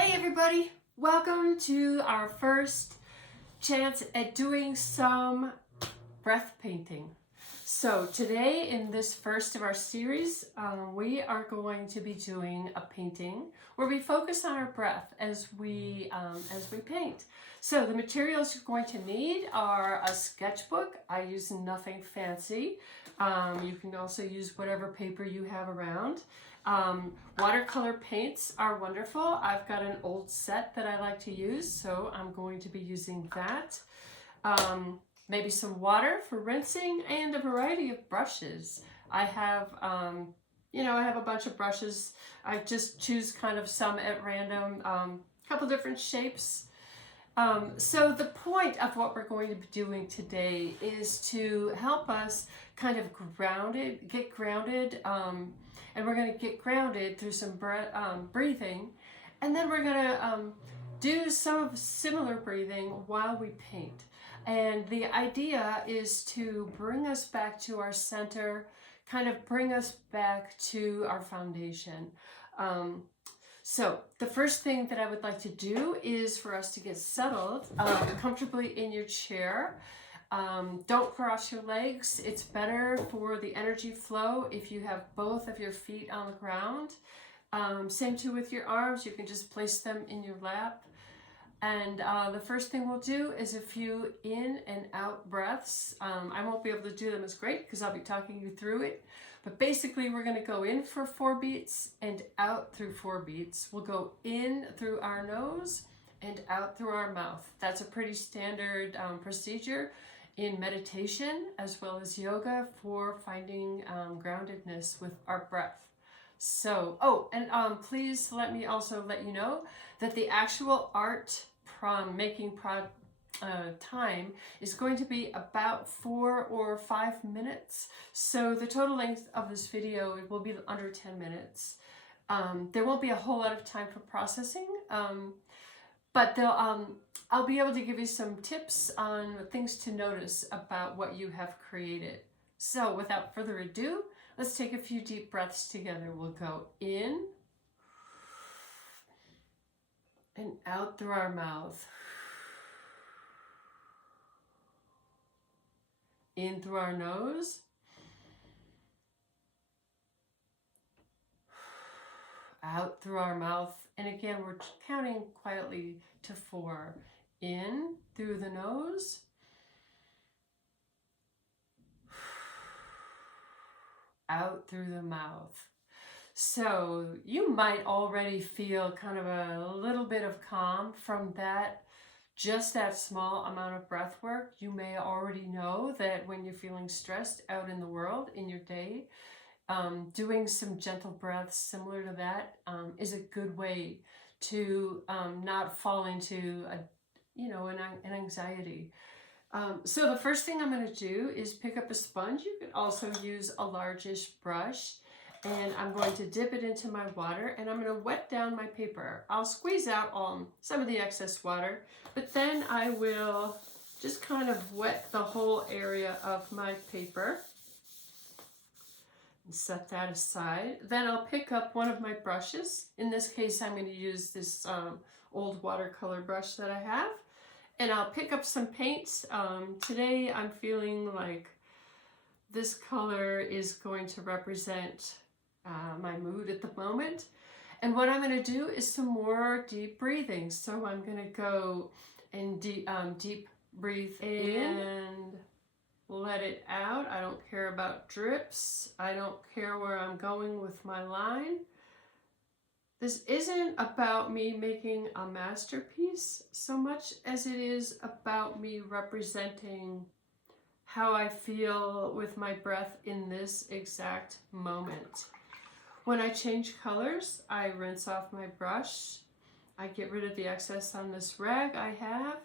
Hey everybody, welcome to our first chance at doing some breath painting. So today in this first of our series, we are going to be doing a painting where we focus on our breath as we paint. So the materials you're going to need are a sketchbook. I use nothing fancy. You can also use whatever paper you have around. Watercolor paints are wonderful. I've got an old set that I like to use, so I'm going to be using that. Maybe some water for rinsing and a variety of brushes. I have, I have a bunch of brushes. I just choose kind of some at random, couple different shapes. So the point of what we're going to be doing today is to help us kind of get grounded, and we're going to get grounded through some breathing, and then we're going to do some similar breathing while we paint. And the idea is to bring us back to our center, kind of bring us back to our foundation. So the first thing that I would like to do is for us to get settled comfortably in your chair. Don't cross your legs. It's better for the energy flow if you have both of your feet on the ground. Same too with your arms. You can just place them in your lap. And the first thing we'll do is a few in and out breaths. I won't be able to do them as great because I'll be talking you through it. But basically we're going to go in for 4 beats and out through 4 beats. We'll go in through our nose and out through our mouth. That's a pretty standard procedure in meditation as well as yoga for finding groundedness with our breath. So, please let me also let you know that the actual art making time is going to be about 4 or 5 minutes. So the total length of this video will be under 10 minutes. There won't be a whole lot of time for processing, but I'll be able to give you some tips on things to notice about what you have created. So without further ado, let's take a few deep breaths together. We'll go in and out through our mouth. In through our nose. Out through our mouth. And again, we're counting quietly to 4. In through the nose. Out through the mouth. So you might already feel kind of a little bit of calm from that, just that small amount of breath work. You may already know that when you're feeling stressed out in the world, in your day, doing some gentle breaths similar to that is a good way to not fall into an anxiety. So the first thing I'm going to do is pick up a sponge. You could also use a largish brush, and I'm going to dip it into my water, and I'm going to wet down my paper. I'll squeeze out some of the excess water, but then I will just kind of wet the whole area of my paper and set that aside. Then I'll pick up one of my brushes. In this case, I'm going to use this old watercolor brush that I have. And I'll pick up some paints. Today I'm feeling like this color is going to represent my mood at the moment. And what I'm going to do is some more deep breathing. So I'm going to go and deep breathe in and let it out. I don't care about drips. I don't care where I'm going with my line. This isn't about me making a masterpiece so much as it is about me representing how I feel with my breath in this exact moment. When I change colors, I rinse off my brush, I get rid of the excess on this rag I have,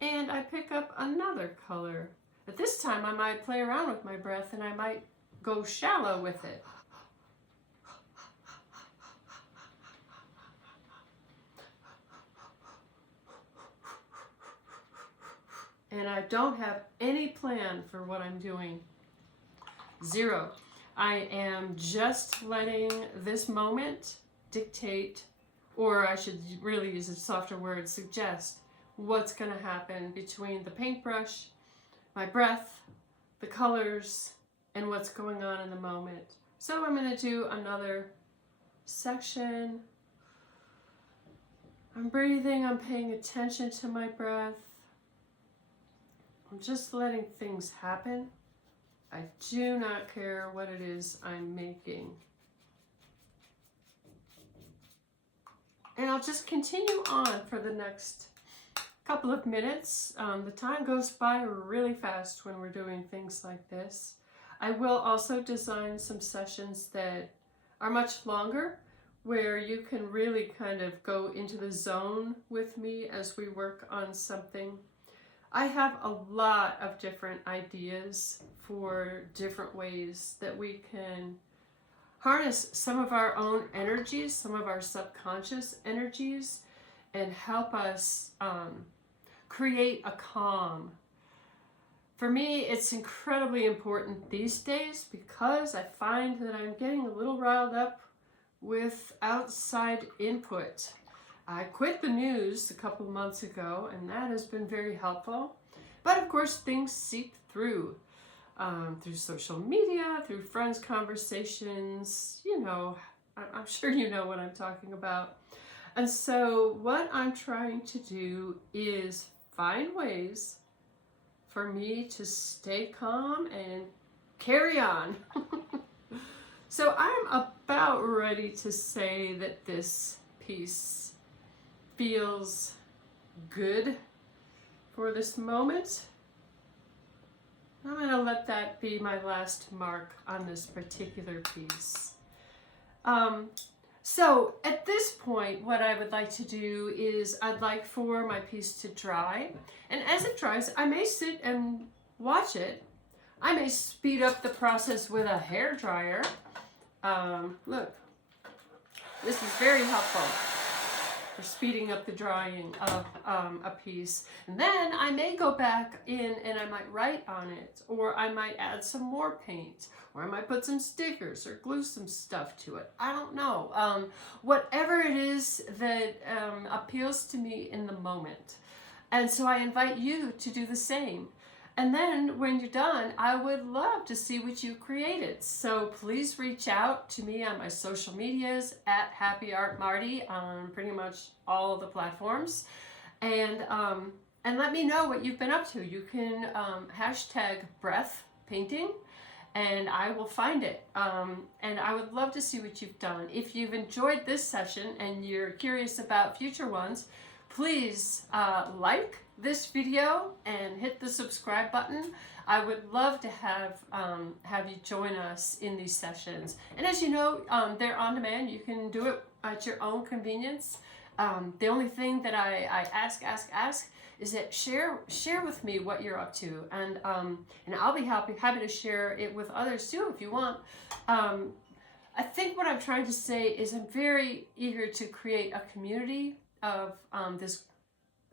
and I pick up another color. But this time I might play around with my breath and I might go shallow with it. And I don't have any plan for what I'm doing. 0. I am just letting this moment dictate or I should really use a softer word, suggest what's going to happen between the paintbrush, my breath, the colors, and what's going on in the moment. So I'm going to do another section. I'm breathing, I'm paying attention to my breath. I'm just letting things happen. I do not care what it is I'm making. And I'll just continue on for the next couple of minutes. The time goes by really fast when we're doing things like this. I will also design some sessions that are much longer, where you can really kind of go into the zone with me as we work on something. I have a lot of different ideas for different ways that we can harness some of our own energies, some of our subconscious energies, and help us create a calm. For me, it's incredibly important these days because I find that I'm getting a little riled up with outside input. I quit the news a couple of months ago, and that has been very helpful. But of course, things seep through social media, through friends' conversations. You know, I'm sure you know what I'm talking about. And so what I'm trying to do is find ways for me to stay calm and carry on. So I'm about ready to say that this piece feels good for this moment. I'm going to let that be my last mark on this particular piece. So at this point, what I would like to do is I'd like for my piece to dry. And as it dries, I may sit and watch it. I may speed up the process with a hair dryer. Look, this is very helpful for speeding up the drying of a piece. And then I may go back in and I might write on it, or I might add some more paint, or I might put some stickers or glue some stuff to it. I don't know. Whatever it is that appeals to me in the moment. And so I invite you to do the same. And then when you're done, I would love to see what you created. So please reach out to me on my social medias at Happy Art Marty on pretty much all of the platforms. And let me know what you've been up to. You can hashtag breath painting and I will find it. And I would love to see what you've done. If you've enjoyed this session and you're curious about future ones, please like this video and hit the subscribe button. I would love to have you join us in these sessions. And as you know, they're on demand. You can do it at your own convenience. The only thing that I ask is that share with me what you're up to, and I'll be happy to share it with others too if you want. I think what I'm trying to say is I'm very eager to create a community of this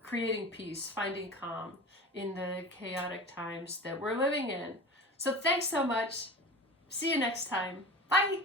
creating peace, finding calm in the chaotic times that we're living in. So thanks so much. See you next time. Bye.